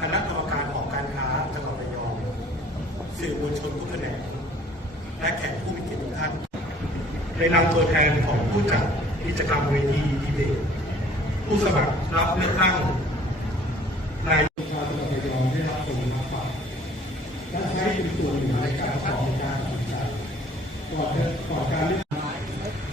คณะกรรมการหอการค้าจังหวัดระยองสื่อมวลชนทุกแขนงและแขกผู้มีเกียรติทุกท่านในนามตัวแทนของผู้จัดกิจกรรมเวทีดีเบตผู้สมัครรับเลือกตั้งนายกจังหวัดระยองได้รับผลรับฟังและใช้เป็นส่วนหนึ่งในการตอบการตัดสินใจก่อนก่อนการเลือก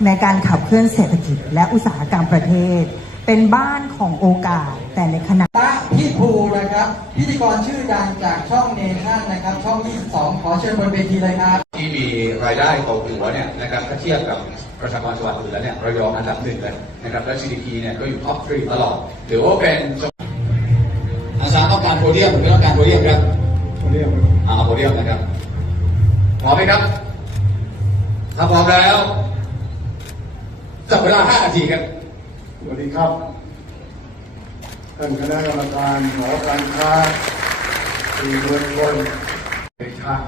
ในการขับเคลื่อนเศรษฐกิจและอุตสาหกรรมประเทศ เป็นบ้านของโอกาสแต่ในขณะตะพี่ภูนะครับ พิธีกรชื่อดังจากช่องเนชั่นนะครับ ช่อง 22 ขอเชิญบนเวทีเลยครับ ที่มีรายได้ต่อหัวเนี่ยนะครับถ้าเทียบกับประชากรจังหวัดอื่นแล้วเนี่ยระยองอันดับหนึ่งเลยนะครับและ GDP เนี่ยก็อยู่ท็อปทรีตลอดถือว่าเป็นอาจารย์ต้องการโพเดียมหรือไม่ต้องการโพเดียมครับเรียกอ่าเอาโพเดียมนะครับพร้อมไหมครับถ้าพร้อมแล้วจับเวลา 5 นาทีครับ สวัสดีครับ ท่านคณะกรรมการหอการค้าสื่อมวลชนเอกชาติ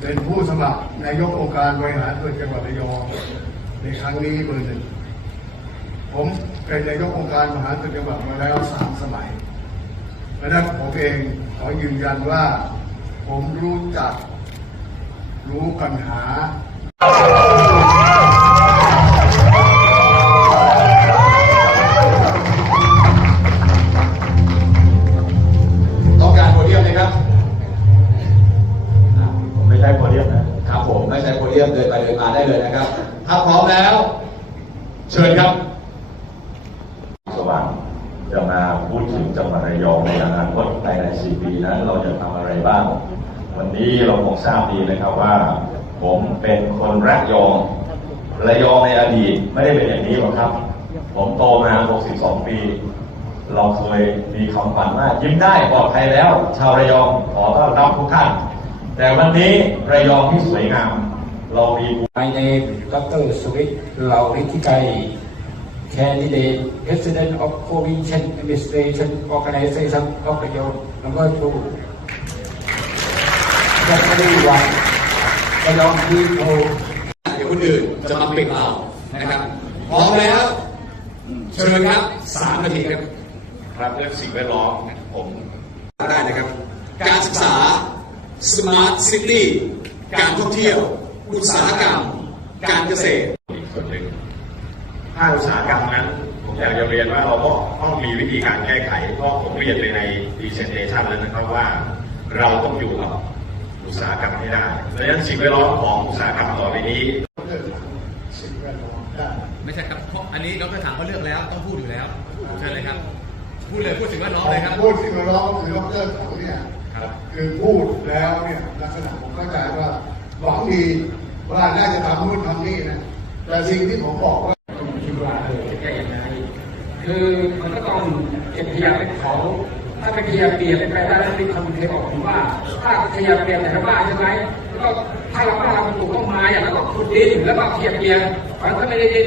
เป็นผู้สมัครนายกองค์การบริหารส่วนจังหวัดระยองในครั้งนี้เบอร์หนึ่งผมเป็นนายกองค์การบริหารส่วนจังหวัดมาแล้วสามสมัยเพราะฉะนั้นผมเองขอยืนยันว่า ผมรู้จักรู้ปัญหา เดียมเดินไปเดินมาได้เลยนะครับ ถ้าพร้อมแล้ว เชิญครับ สว่างจะมาพูดถึงจังหวัดระยองในอนาคตภายใน4ปีนั้นเราจะทำอะไรบ้าง วันนี้เราคงทราบดีนะครับว่า ผมเป็นคนรักยองระยองในอดีตไม่ได้เป็นอย่างนี้หรอกครับ ผมโตมา 62 ปี เราเคยมีคำฝันว่ายิ้มได้ปลอดภัยแล้ว ชาวระยองขอต้อนรับทุกท่าน แต่วันนี้ระยองที่สวยงาม เรามี My name is Dr. Suvik Lauritikai, candidate President of Provincial Administration Organization of the York, number two. Secondly, one, the young people เดี๋ยวคนอื่นจะมาปิดเรานะครับพร้อมแล้ว เชิญครับสามนาทีครับ ครับเรื่องสิ่งแวดล้อมผมได้นะครับ การศึกษา Smart City การท่องเที่ยว อุตสาหกรรม การเกษตรอีกส่วนหนึ่งภาคอุตสาหกรรมนั้นผมอยากจะเรียนว่าเราก็ต้องมีวิธีการแก้ไขเพราะผมเรียนไปใน presentation แล้วนะครับว่า เราต้องอยู่กับอุตสาหกรรมให้ได้ดังนั้นสิ่งแวดล้อมของอุตสาหกรรมต่อไปนี้สิ่งแวดล้อมได้ไม่ใช่ครับเพราะอันนี้ดรถามเขาเลือกแล้วต้องพูดอยู่แล้วเชิญเลยครับพูดเลยพูดถึงว่าน้องเลยครับพูดสิ่งแวดล้อมคือดรเขาเนี่ยครับคือพูดแล้วเนี่ยลักษณะผมเข้าใจว่า มีเวลาน่าจะทำนู่นทำนี่นะแต่สิ่งที่ผมบอกว่าคิดว่าเออจะแก้ยังไงคือมันก็ต้องเก็บขยะเป็นเขาถ้าเป็นขยะเปียกเป็นไปได้แล้วมีคำเคยบอกผมว่า ถ้าขยะเปียกแต่ละบ้านใช่ไหมแล้วก็ถ้าเราบ้านเราปลูกต้นไม้อะแล้วก็ขุดดินแล้วก็ขยะเปียกมันก็ไม่ได้ดิน